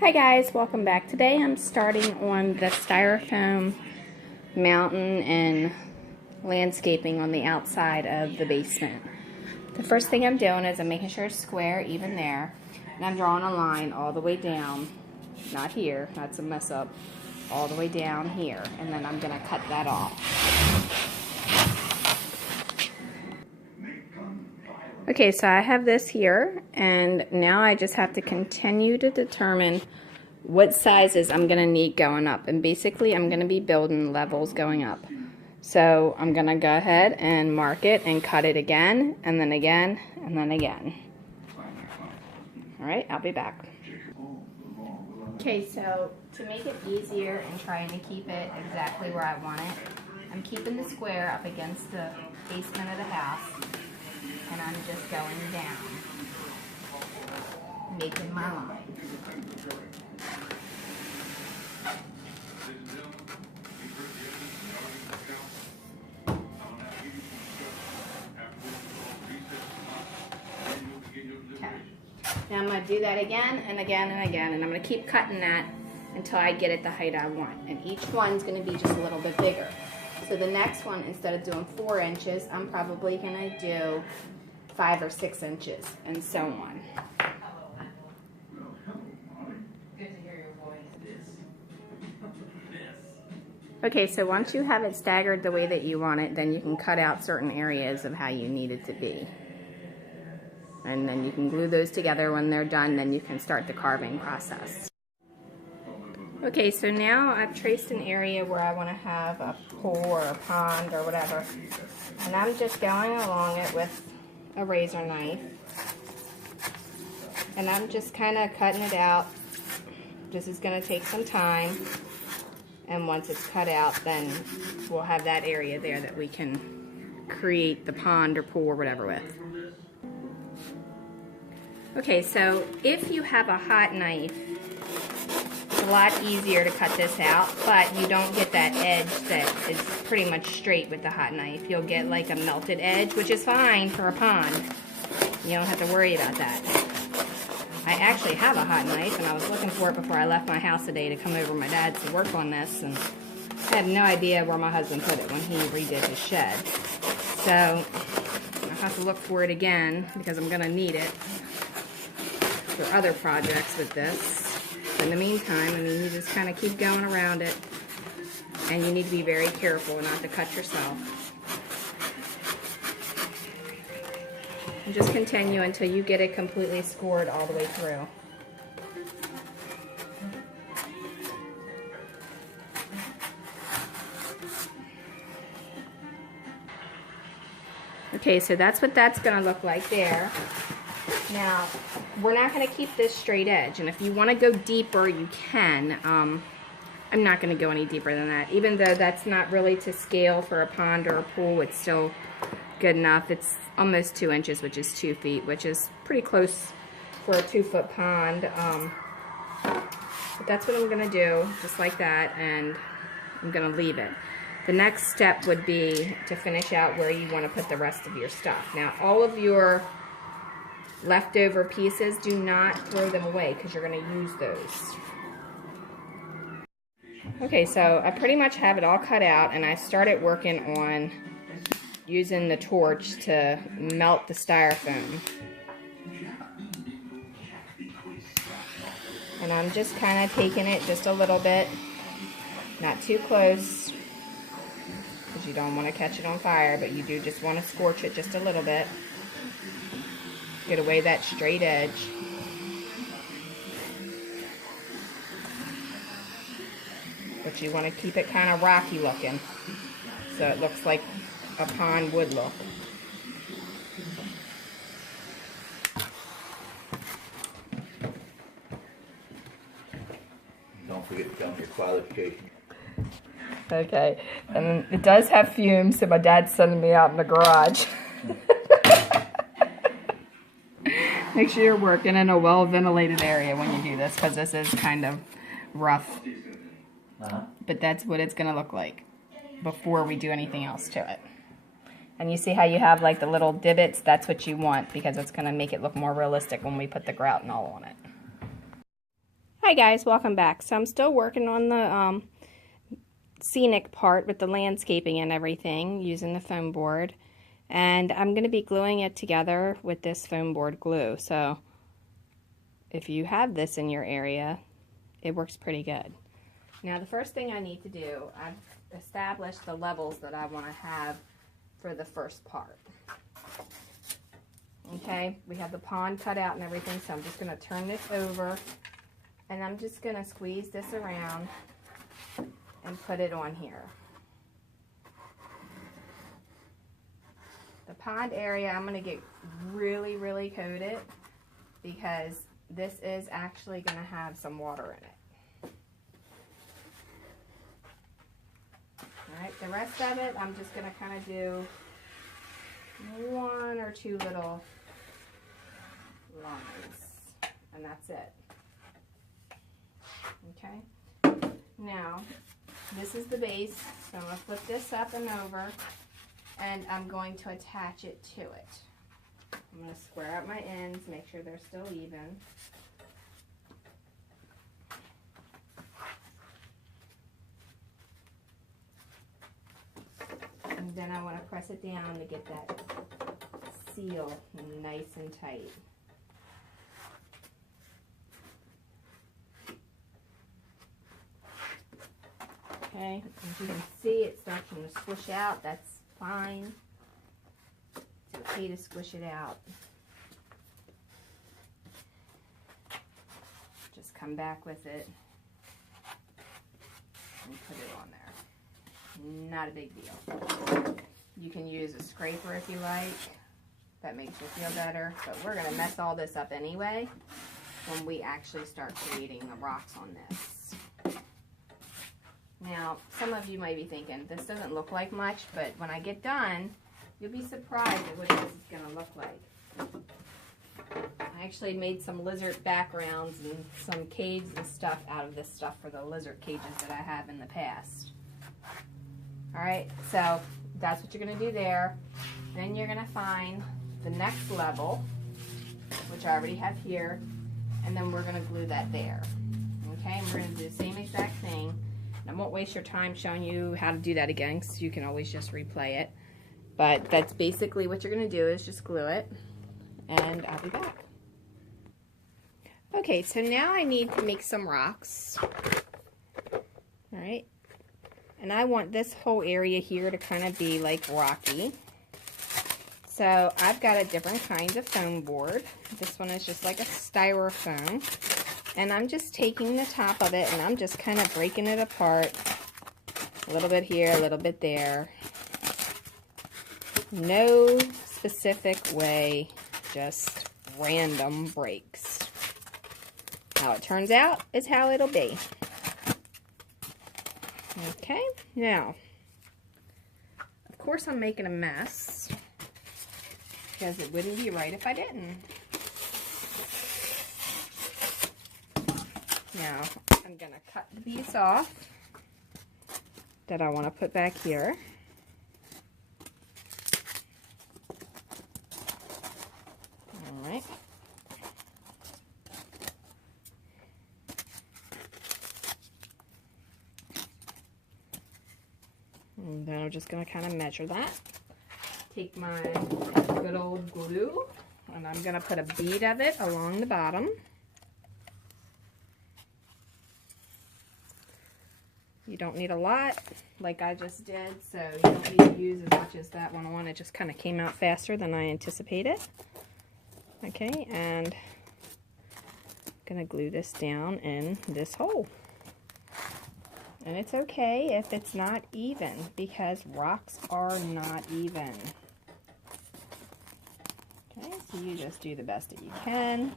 Hi guys, welcome back. Today I'm starting on the styrofoam mountain and landscaping on the outside of the basement. The first thing I'm doing is I'm making sure it's square, even there, and I'm drawing a line all the way down, not here, that's a mess up, all the way down here, and then I'm going to cut that off. Okay, so I have this here, and now I just have to continue to determine what sizes I'm going to need going up. And basically, I'm going to be building levels going up. So I'm going to go ahead and mark it and cut it again, and then again, and then again. Alright, I'll be back. Okay, so to make it easier and trying to keep it exactly where I want it, I'm keeping the square up against the basement of the house. And I'm just going down, making my line. Okay. Now I'm going to do that again and again and again, and I'm going to keep cutting that until I get it the height I want. And each one's going to be just a little bit bigger. So the next one, instead of doing 4 inches, I'm probably going to do 5 or 6 inches, and so on. Good to hear your voice. Okay, so once you have it staggered the way that you want it, then you can cut out certain areas of how you need it to be. And then you can glue those together when they're done, then you can start the carving process. Okay, so now I've traced an area where I want to have a pool or a pond or whatever. And I'm just going along it with a razor knife. And I'm just kind of cutting it out. This is going to take some time. And once it's cut out, then we'll have that area there that we can create the pond or pool or whatever with. Okay, so if you have a hot knife, it's a lot easier to cut this out, but you don't get that edge that is pretty much straight with the hot knife. You'll get like a melted edge, which is fine for a pond. You don't have to worry about that. I actually have a hot knife, and I was looking for it before I left my house today to come over to my dad's to work on this, and I had no idea where my husband put it when he redid his shed. So I'll have to look for it again because I'm going to need it for other projects with this. In the meantime, I mean, you just kind of keep going around it, and you need to be very careful not to cut yourself. And just continue until you get it completely scored all the way through. Okay, so that's what that's going to look like there. Now, we're not going to keep this straight edge, and if you want to go deeper, you can. I'm not going to go any deeper than that. Even though that's not really to scale for a pond or a pool, it's still good enough. It's almost 2 inches, which is 2 feet, which is pretty close for a 2-foot pond. But that's what I'm going to do, just like that, and I'm going to leave it. The next step would be to finish out where you want to put the rest of your stuff. Now, all of your leftover pieces, do not throw them away because you're going to use those. Okay, so I pretty much have it all cut out, and I started working on using the torch to melt the styrofoam. And I'm just kind of taking it just a little bit, not too close, because you don't want to catch it on fire, but you do just want to scorch it just a little bit. Get away that straight edge. But you want to keep it kind of rocky looking, so it looks like a pond would look. Don't forget to tell me your qualification. Okay, and it does have fumes, so my dad's sending me out in the garage. Make sure you're working in a well-ventilated area when you do this, because this is kind of rough. But that's what it's going to look like before we do anything else to it. And you see how you have like the little divots? That's what you want, because it's going to make it look more realistic when we put the grout and all on it. Hi guys, welcome back. So I'm still working on the scenic part with the landscaping and everything using the foam board. And I'm going to be gluing it together with this foam board glue. So if you have this in your area, it works pretty good. Now the first thing I need to do, I've established the levels that I want to have for the first part. Okay, we have the pond cut out and everything, so I'm just going to turn this over. And I'm just going to squeeze this around and put it on here. The pond area, I'm going to get really, really coated because this is actually going to have some water in it. Alright, the rest of it, I'm just going to kind of do one or two little lines, and that's it. Okay, now this is the base, so I'm going to flip this up and over, and I'm going to attach it to it. I'm going to square out my ends, make sure they're still even. And then I want to press it down to get that seal nice and tight. Okay, as you can see, it's starting to squish out. That's fine. It's okay to squish it out. Just come back with it and put it on there. Not a big deal. You can use a scraper if you like. That makes you feel better. But we're going to mess all this up anyway when we actually start creating the rocks on this. Now, some of you might be thinking, this doesn't look like much, but when I get done, you'll be surprised at what this is going to look like. I actually made some lizard backgrounds and some caves and stuff out of this stuff for the lizard cages that I have in the past. Alright, so that's what you're going to do there. Then you're going to find the next level, which I already have here, and then we're going to glue that there. Okay, and we're going to do the same exact thing. I won't waste your time showing you how to do that again, because you can always just replay it. But that's basically what you're going to do, is just glue it, and I'll be back. Okay, so now I need to make some rocks. Alright, and I want this whole area here to kind of be like rocky. So I've got a different kind of foam board. This one is just like a styrofoam. And I'm just taking the top of it and I'm just kind of breaking it apart. A little bit here, a little bit there. No specific way, just random breaks. How it turns out is how it'll be. Okay, now, of course I'm making a mess because it wouldn't be right if I didn't. Now, I'm going to cut the piece off that I want to put back here. Alright. And then I'm just going to kind of measure that. Take my good old glue, and I'm going to put a bead of it along the bottom. You don't need a lot, like I just did, so you don't need to use as much as that one. It just kind of came out faster than I anticipated. Okay, and I'm going to glue this down in this hole. And it's okay if it's not even, because rocks are not even. Okay, so you just do the best that you can.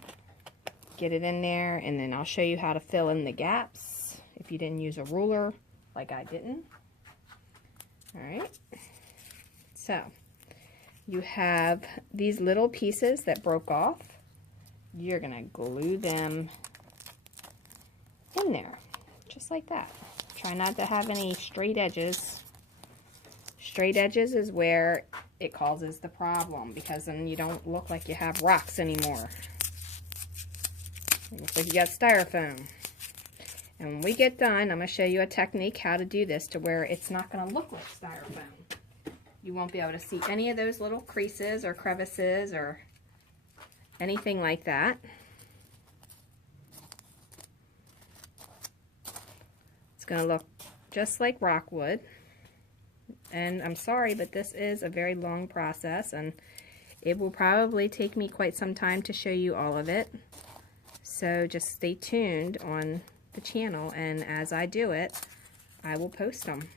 Get it in there, and then I'll show you how to fill in the gaps if you didn't use a ruler, like I didn't. Alright, so you have these little pieces that broke off. You're going to glue them in there, just like that. Try not to have any straight edges. Straight edges is where it causes the problem, because then you don't look like you have rocks anymore. It looks like you got styrofoam. And when we get done, I'm going to show you a technique how to do this to where it's not going to look like styrofoam. You won't be able to see any of those little creases or crevices or anything like that. It's going to look just like rockwood. And I'm sorry, but this is a very long process, and it will probably take me quite some time to show you all of it. So just stay tuned on the channel, and as I do it, I will post them.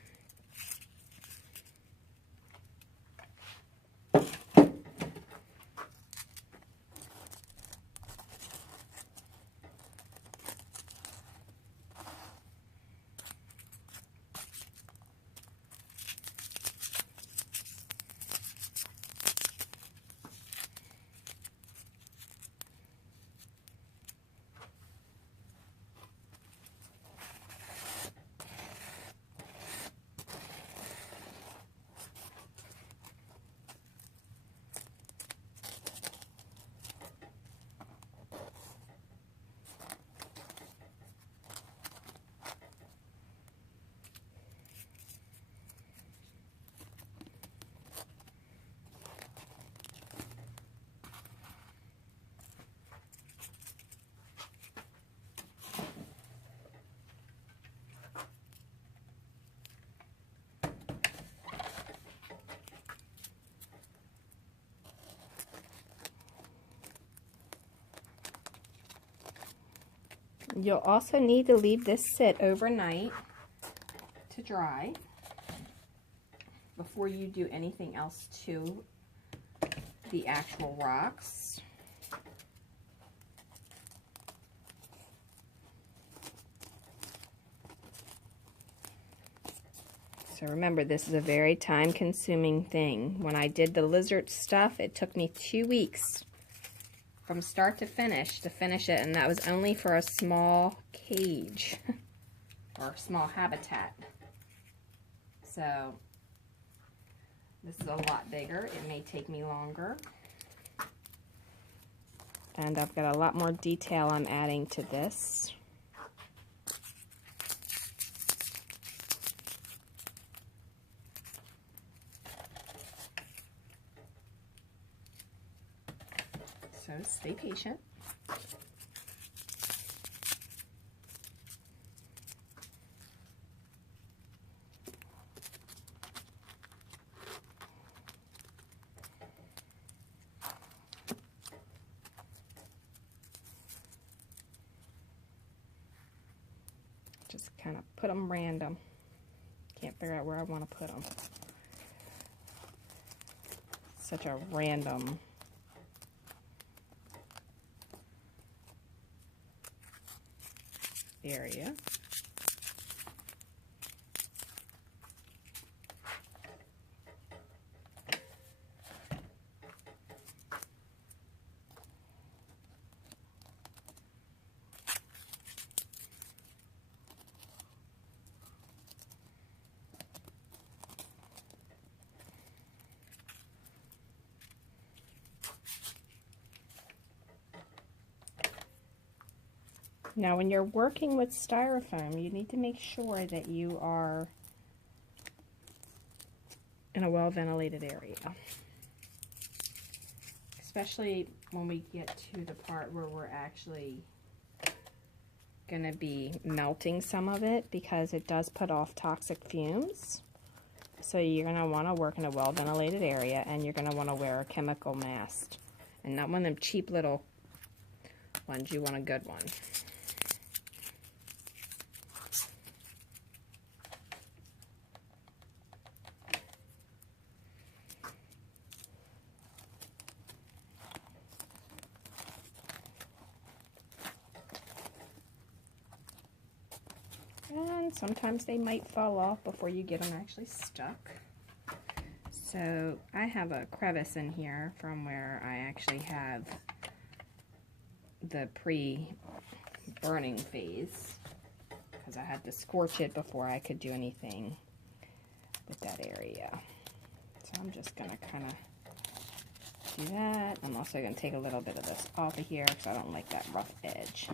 You'll also need to leave this sit overnight to dry before you do anything else to the actual rocks. So remember, this is a very time-consuming thing. When I did the lizard stuff, it took me 2 weeks from start to finish it, and that was only for a small cage or a small habitat. So this is a lot bigger. It may take me longer. And I've got a lot more detail I'm adding to this. So stay patient. Just kind of put them random. Can't figure out where I want to put them. Such a random area. Now, when you're working with styrofoam, you need to make sure that you are in a well-ventilated area. Especially when we get to the part where we're actually going to be melting some of it, because it does put off toxic fumes. So you're going to want to work in a well-ventilated area, and you're going to want to wear a chemical mask. And not one of them cheap little ones. You want a good one. And sometimes they might fall off before you get them actually stuck. So I have a crevice in here from where I actually have the pre-burning phase, because I had to scorch it before I could do anything with that area. So I'm just going to kind of do that. I'm also going to take a little bit of this off of here because I don't like that rough edge.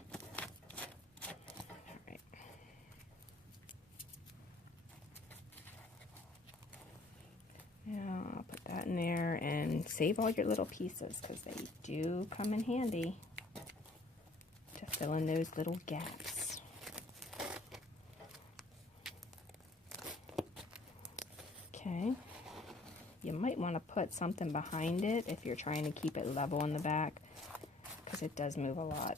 And save all your little pieces because they do come in handy to fill in those little gaps. Okay. You might want to put something behind it if you're trying to keep it level in the back, because it does move a lot.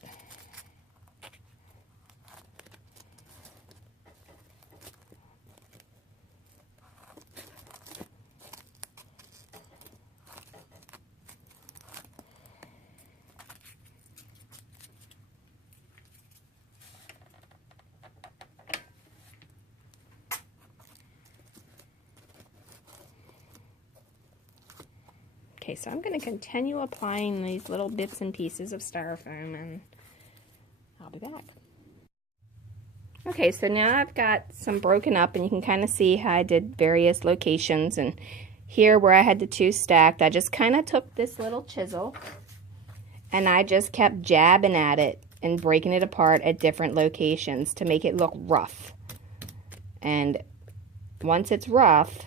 Okay, so I'm going to continue applying these little bits and pieces of styrofoam, and I'll be back. Okay, so now I've got some broken up, and you can kind of see how I did various locations. And here where I had the two stacked, I just kind of took this little chisel and I just kept jabbing at it and breaking it apart at different locations to make it look rough. And once it's rough,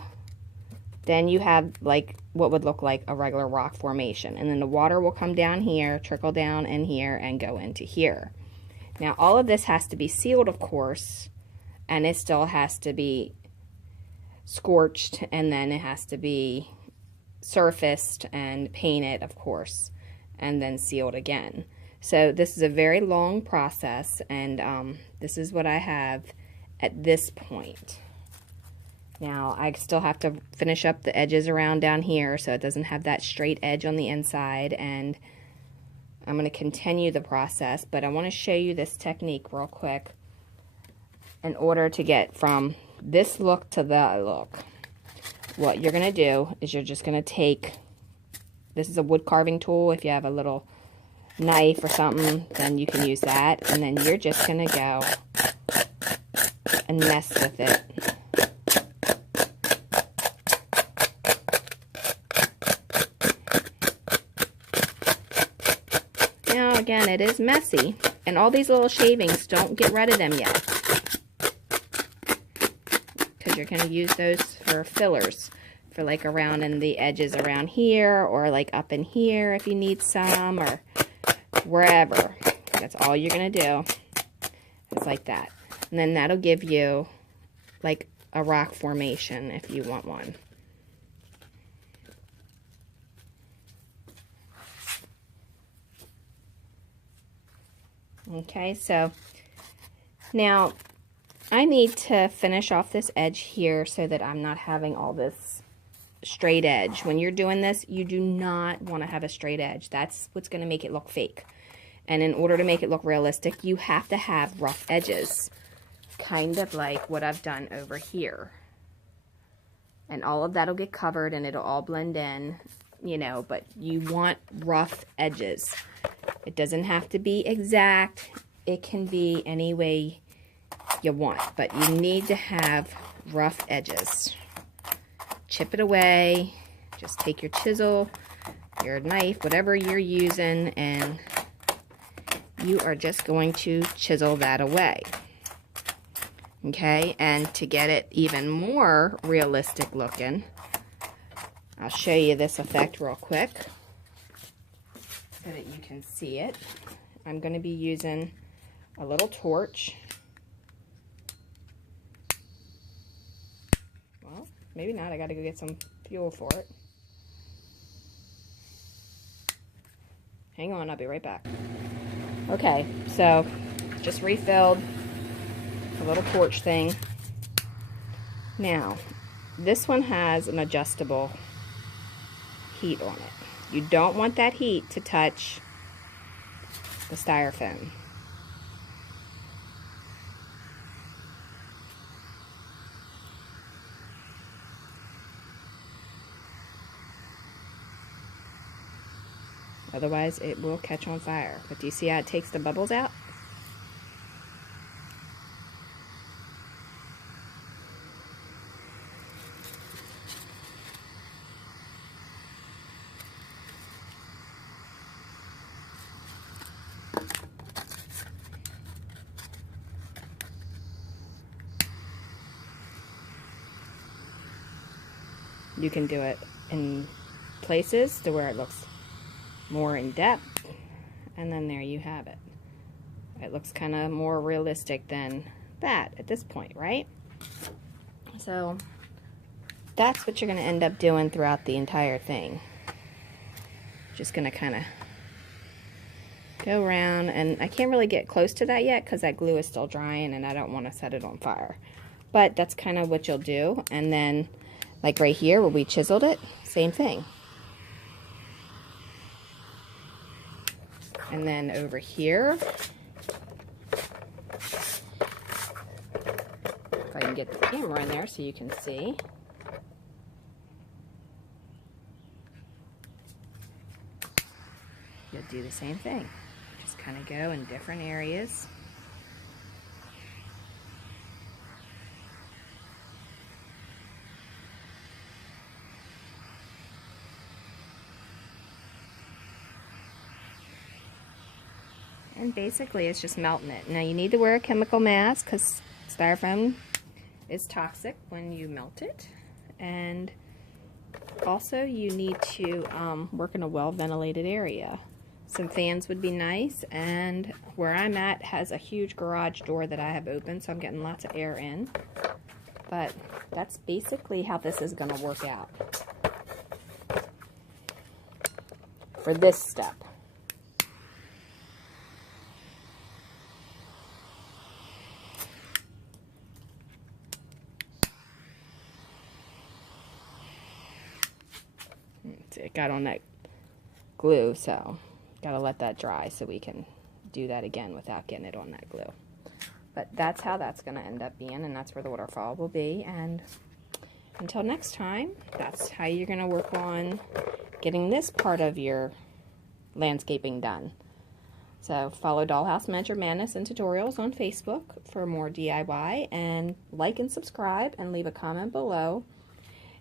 then you have like what would look like a regular rock formation. And then the water will come down here, trickle down in here, and go into here. Now all of this has to be sealed, of course, and it still has to be scorched, and then it has to be surfaced and painted, of course, and then sealed again. So this is a very long process, and this is what I have at this point. Now, I still have to finish up the edges around down here so it doesn't have that straight edge on the inside, and I'm going to continue the process, but I want to show you this technique real quick in order to get from this look to that look. What you're going to do is you're just going to take, this is a wood carving tool. If you have a little knife or something, then you can use that, and then you're just going to go and mess with it. Now again, it is messy, and all these little shavings, don't get rid of them yet, because you're going to use those for fillers, for like around in the edges around here, or like up in here if you need some, or wherever. That's all you're going to do. It's like that. And then that'll give you like a rock formation if you want one. Okay, so now I need to finish off this edge here so that I'm not having all this straight edge. When you're doing this, you do not want to have a straight edge. That's what's going to make it look fake. And in order to make it look realistic, you have to have rough edges, kind of like what I've done over here. And all of that will get covered and it'll all blend in, you know, but you want rough edges. It doesn't have to be exact. It can be any way you want, but you need to have rough edges. Chip it away. Just take your chisel, your knife, whatever you're using, and you are just going to chisel that away. Okay, and to get it even more realistic looking, I'll show you this effect real quick so that you can see it. I'm going to be using a little torch. Well, maybe not. I got to go get some fuel for it. Hang on, I'll be right back. Okay, so just refilled the little torch thing. Now, this one has an adjustable heat on it. You don't want that heat to touch the styrofoam. Otherwise, it will catch on fire. But do you see how it takes the bubbles out? You can do it in places to where it looks more in depth. And then there you have it. It looks kind of more realistic than that at this point, right? So that's what you're going to end up doing throughout the entire thing. Just going to kind of go around, and I can't really get close to that yet because that glue is still drying and I don't want to set it on fire. But that's kind of what you'll do. And then like right here where we chiseled it, same thing. And then over here, if I can get the camera in there so you can see. You'll do the same thing. Just kind of go in different areas. And basically it's just melting it. Now you need to wear a chemical mask because styrofoam is toxic when you melt it. And also you need to work in a well-ventilated area. Some fans would be nice, and where I'm at has a huge garage door that I have open, so I'm getting lots of air in. But that's basically how this is going to work out for this step. It got on that glue, so gotta let that dry so we can do that again without getting it on that glue. But that's how that's gonna end up being, and that's where the waterfall will be. And until next time, that's how you're gonna work on getting this part of your landscaping done. So follow Dollhouse Miniature Madness and tutorials on Facebook for more DIY, and like and subscribe and leave a comment below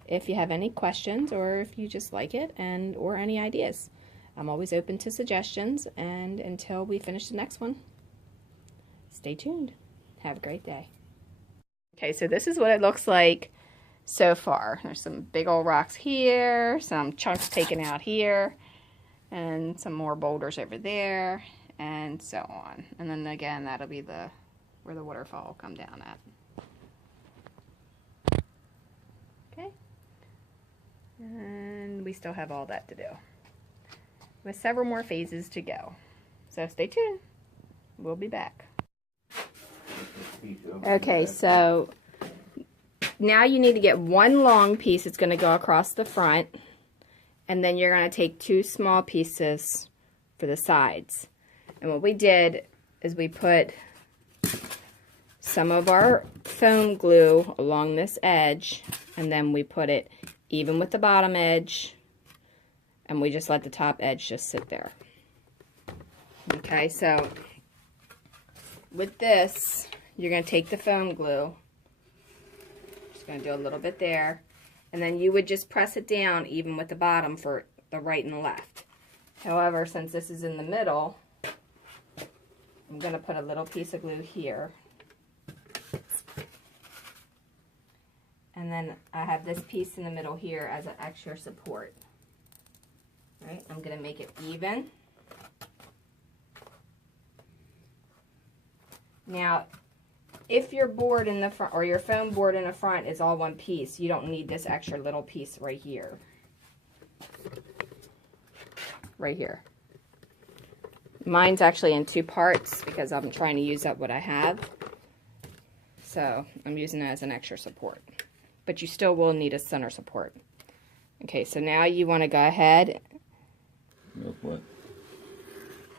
if you have any questions or if you just like it or any ideas. I'm always open to suggestions, and until we finish the next one, stay tuned. Have a great day. Okay, so this is what it looks like so far. There's some big old rocks here, some chunks taken out here, and some more boulders over there, and so on. And then again, that'll be where the waterfall will come down at. Okay. And we still have all that to do, with several more phases to go. So stay tuned. We'll be back. Okay, so now you need to get one long piece. It's going to go across the front, and then you're going to take two small pieces for the sides. And what we did is we put some of our foam glue along this edge, and then we put it even with the bottom edge, and we just let the top edge just sit there. Okay, so with this, you're going to take the foam glue, just going to do a little bit there, and then you would just press it down even with the bottom for the right and the left. However, since this is in the middle, I'm going to put a little piece of glue here. And then I have this piece in the middle here as an extra support. Right? I'm going to make it even. Now, if your board in the front, or your foam board in the front, is all one piece, you don't need this extra little piece right here. Right here. Mine's actually in two parts because I'm trying to use up what I have. So I'm using it as an extra support. But you still will need a center support. Okay, so now you want to go ahead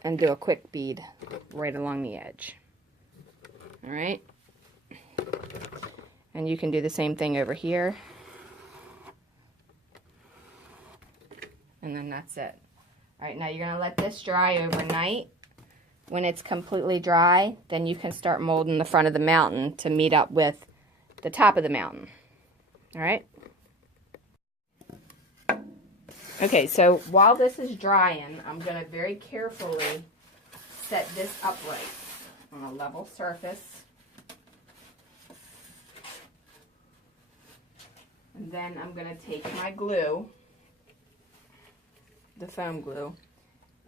and do a quick bead right along the edge. Alright? And you can do the same thing over here. And then that's it. Alright, now you're going to let this dry overnight. When it's completely dry, then you can start molding the front of the mountain to meet up with the top of the mountain. Alright? Okay, so while this is drying, I'm going to very carefully set this upright on a level surface. And then I'm going to take my glue the foam glue,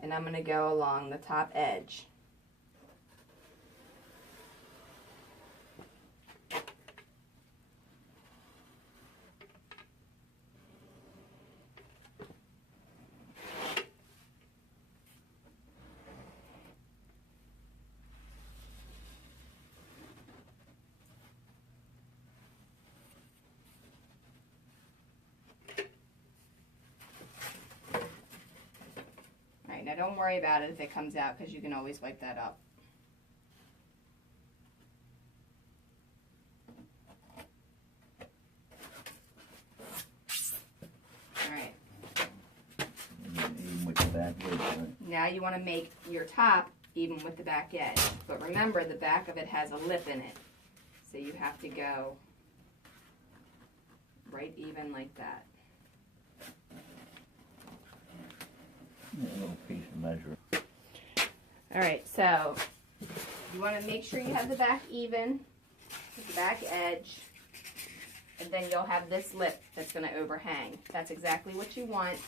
and I'm going to go along the top edge. Now don't worry about it if it comes out, because you can always wipe that up. Alright. Even with the back edge, right? Now you want to make your top even with the back edge. But remember, the back of it has a lip in it. So you have to go right even like that. A little piece of measure. Alright, so you want to make sure you have the back even with the back edge, and then you'll have this lip that's going to overhang. That's exactly what you want,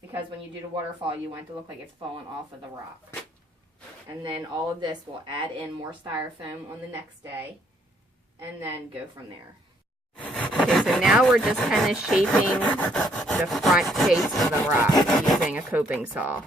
because when you do the waterfall, you want it to look like it's falling off of the rock. And then all of this will add in more styrofoam on the next day, and then go from there. Okay, so now we're just kind of shaping the front face of the rock using a coping saw.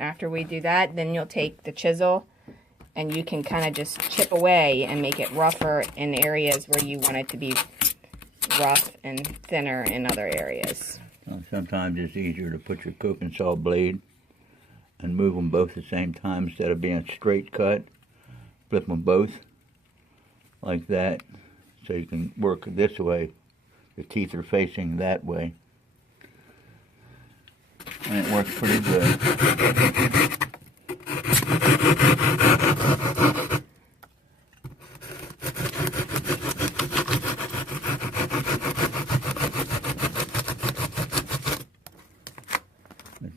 After we do that, then you'll take the chisel and you can kind of just chip away and make it rougher in areas where you want it to be rough and thinner in other areas. Sometimes it's easier to put your coping saw blade and move them both at the same time instead of being straight cut. Flip them both like that, so you can work this way. The teeth are facing that way. And it works pretty good.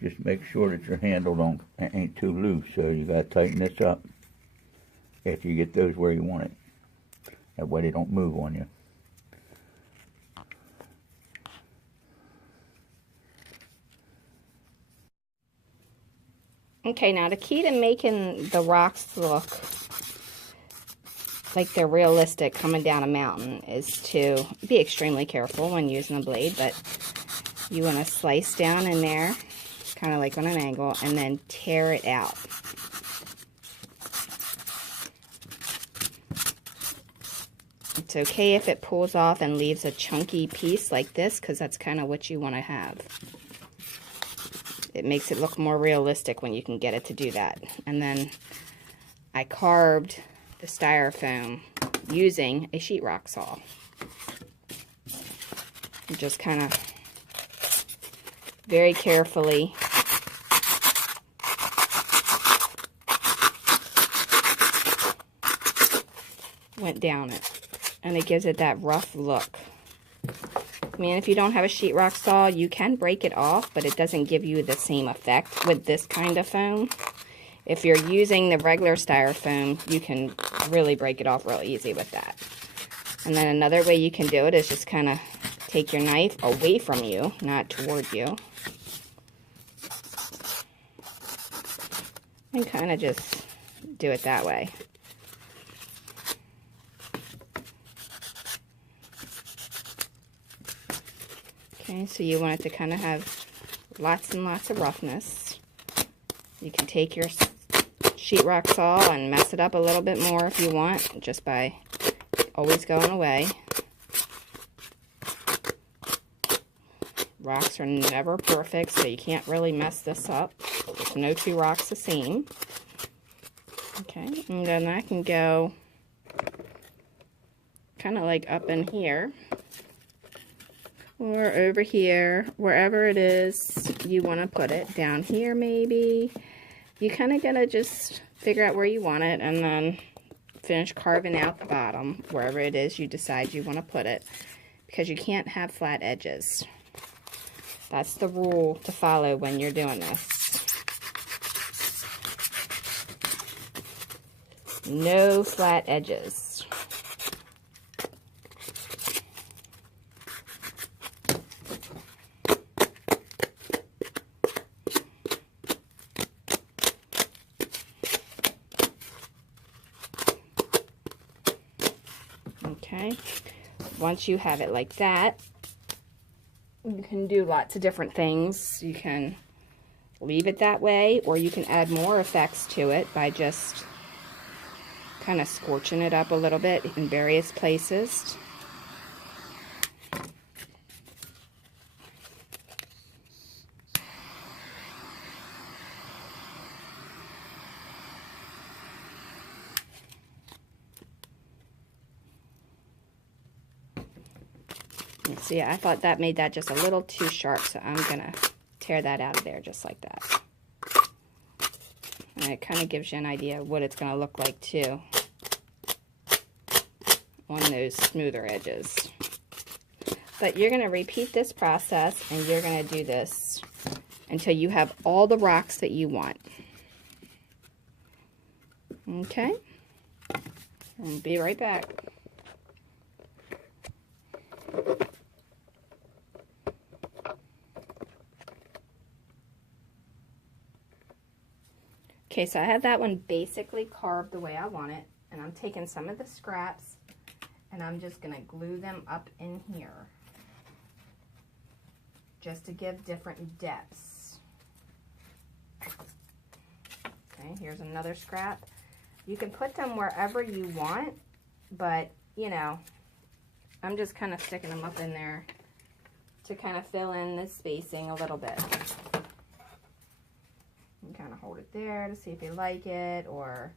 Just make sure that your handle ain't too loose, so you gotta tighten this up after you get those where you want it. That way they don't move on you. Okay, now the key to making the rocks look like they're realistic coming down a mountain is to be extremely careful when using a blade, but you want to slice down in there, kind of like on an angle, and then tear it out. It's okay if it pulls off and leaves a chunky piece like this, because that's kind of what you want to have. It makes it look more realistic when you can get it to do that. And then I carved the styrofoam using a sheetrock saw. And just kind of very carefully went down it. And it gives it that rough look. I mean, if you don't have a sheetrock saw, you can break it off, but it doesn't give you the same effect with this kind of foam. If you're using the regular styrofoam, you can really break it off real easy with that. And then another way you can do it is just kind of take your knife away from you, not toward you. And kind of just do it that way. Okay, so you want it to kind of have lots and lots of roughness. You can take your sheetrock saw and mess it up a little bit more if you want, just by always going away. Rocks are never perfect, so you can't really mess this up. There's no two rocks the same. Okay, and then I can go kind of like up in here, or over here, wherever it is you want to put it. Down here maybe. You kind of gotta just figure out where you want it and then finish carving out the bottom wherever it is you decide you want to put it, because you can't have flat edges. That's the rule to follow when you're doing this. No flat edges. Okay, once you have it like that, you can do lots of different things. You can leave it that way, or you can add more effects to it by just kind of scorching it up a little bit in various places. See, I thought that made that just a little too sharp, so I'm gonna tear that out of there just like that. And it kind of gives you an idea of what it's gonna look like too on those smoother edges. But you're gonna repeat this process, and you're gonna do this until you have all the rocks that you want. Okay? I'll be right back. Okay, so I have that one basically carved the way I want it, and I'm taking some of the scraps and I'm just going to glue them up in here just to give different depths. Okay, here's another scrap. You can put them wherever you want, but you know, I'm just kind of sticking them up in there to kind of fill in the spacing a little bit. You kind of hold it there to see if you like it, or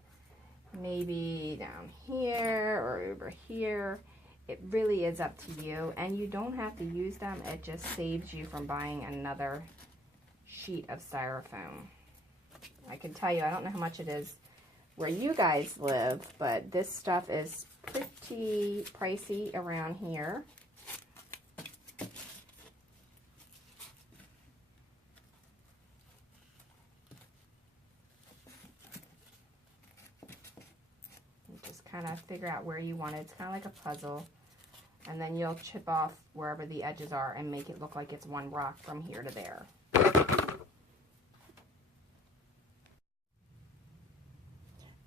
maybe down here or over here. It really is up to you, and you don't have to use them. It just saves you from buying another sheet of styrofoam. I can tell you, I don't know how much it is where you guys live, but this stuff is pretty pricey around here. Kind of figure out where you want it. It's kind of like a puzzle, and then you'll chip off wherever the edges are and make it look like it's one rock from here to there.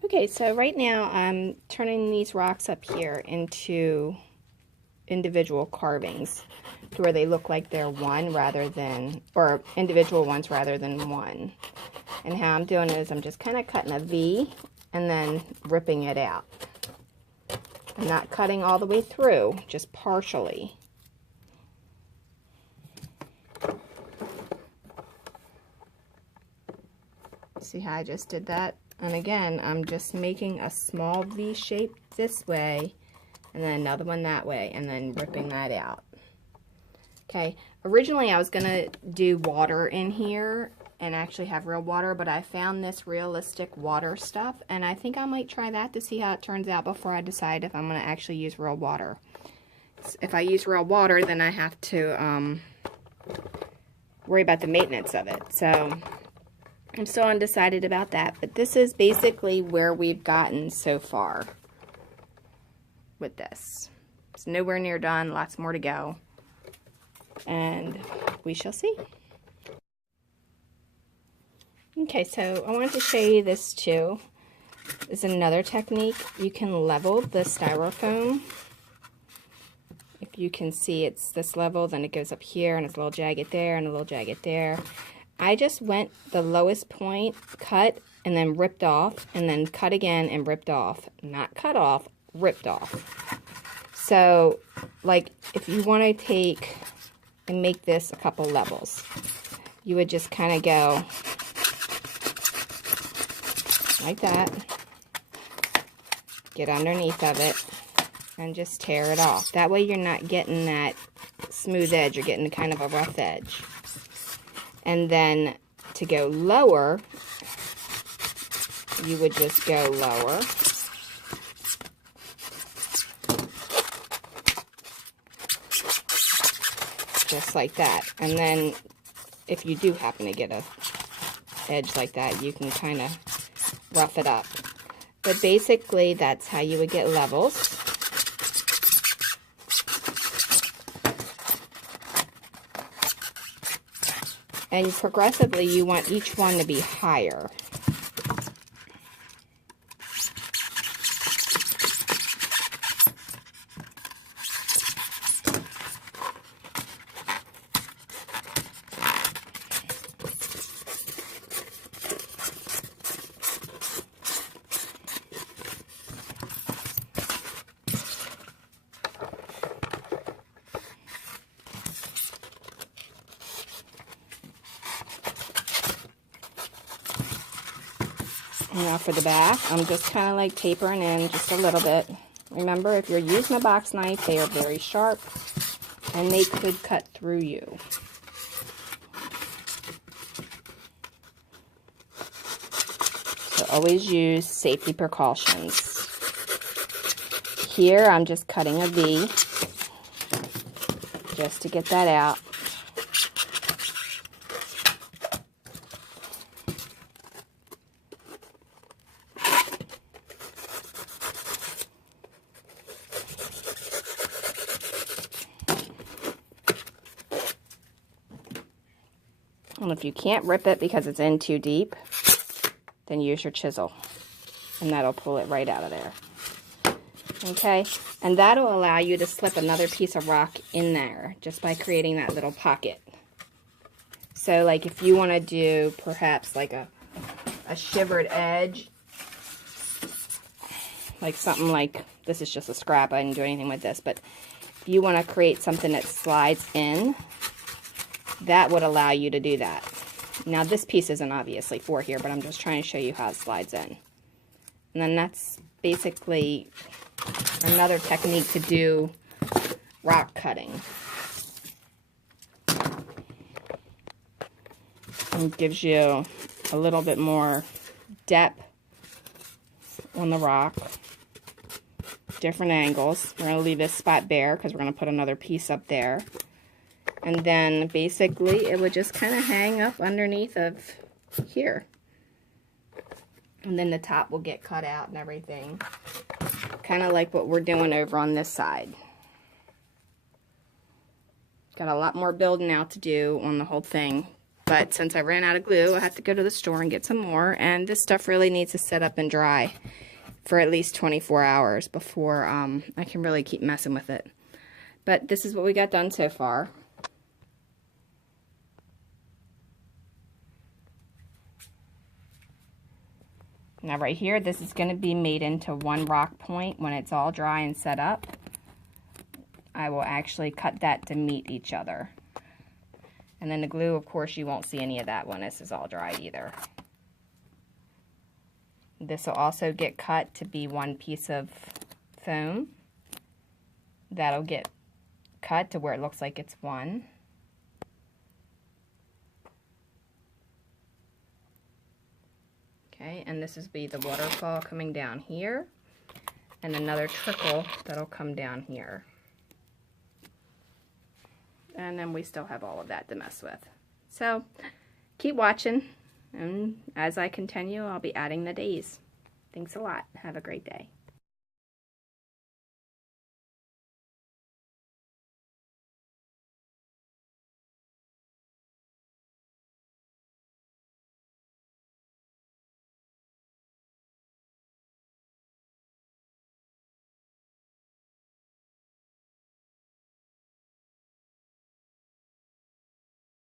Okay, so right now I'm turning these rocks up here into individual carvings to where they look like they're one rather than, or individual ones rather than one. And how I'm doing it is I'm just kind of cutting a V and then ripping it out. I'm not cutting all the way through, just partially. See how I just did that? And again, I'm just making a small V shape this way, and then another one that way, and then ripping that out. Okay, originally I was gonna do water in here and actually have real water, but I found this realistic water stuff, and I think I might try that to see how it turns out before I decide if I'm going to actually use real water. If I use real water, then I have to worry about the maintenance of it. So I'm still undecided about that, but this is basically where we've gotten so far with this. It's nowhere near done, lots more to go, and we shall see. Okay, so I wanted to show you this too. This is another technique. You can level the styrofoam. If you can see, it's this level, then it goes up here, and it's a little jagged there, and a little jagged there. I just went the lowest point, cut, and then ripped off, and then cut again and ripped off. Not cut off, ripped off. So, like, if you want to take and make this a couple levels, you would just kind of go like that, get underneath of it, and just tear it off. That way you're not getting that smooth edge, you're getting kind of a rough edge. And then to go lower, you would just go lower. Just like that. And then if you do happen to get a edge like that, you can kind of rough it up. But basically, that's how you would get levels. And progressively, you want each one to be higher. Now for the back, I'm just kind of like tapering in just a little bit. Remember, if you're using a box knife, they are very sharp and they could cut through you. So always use safety precautions. Here, I'm just cutting a V just to get that out. And if you can't rip it because it's in too deep, then use your chisel, and that'll pull it right out of there. Okay, and that'll allow you to slip another piece of rock in there just by creating that little pocket. So like if you want to do perhaps like a shivered edge, like something like, this is just a scrap, I didn't do anything with this, but if you want to create something that slides in, that would allow you to do that. Now this piece isn't obviously for here, but I'm just trying to show you how it slides in. And then that's basically another technique to do rock cutting. It gives you a little bit more depth on the rock. Different angles. We're going to leave this spot bare because we're going to put another piece up there. And then basically it would just kind of hang up underneath of here. And then the top will get cut out and everything. Kind of like what we're doing over on this side. Got a lot more building out to do on the whole thing. But since I ran out of glue, I have to go to the store and get some more. And this stuff really needs to sit up and dry for at least 24 hours before I can really keep messing with it. But this is what we got done so far. Now right here, this is going to be made into one rock point when it's all dry and set up. I will actually cut that to meet each other. And then the glue, of course, you won't see any of that when this is all dry either. This will also get cut to be one piece of foam. That'll get cut to where it looks like it's one. Okay, and this is be the waterfall coming down here, and another trickle that'll come down here. And then we still have all of that to mess with. So, keep watching, and as I continue, I'll be adding the days. Thanks a lot. Have a great day.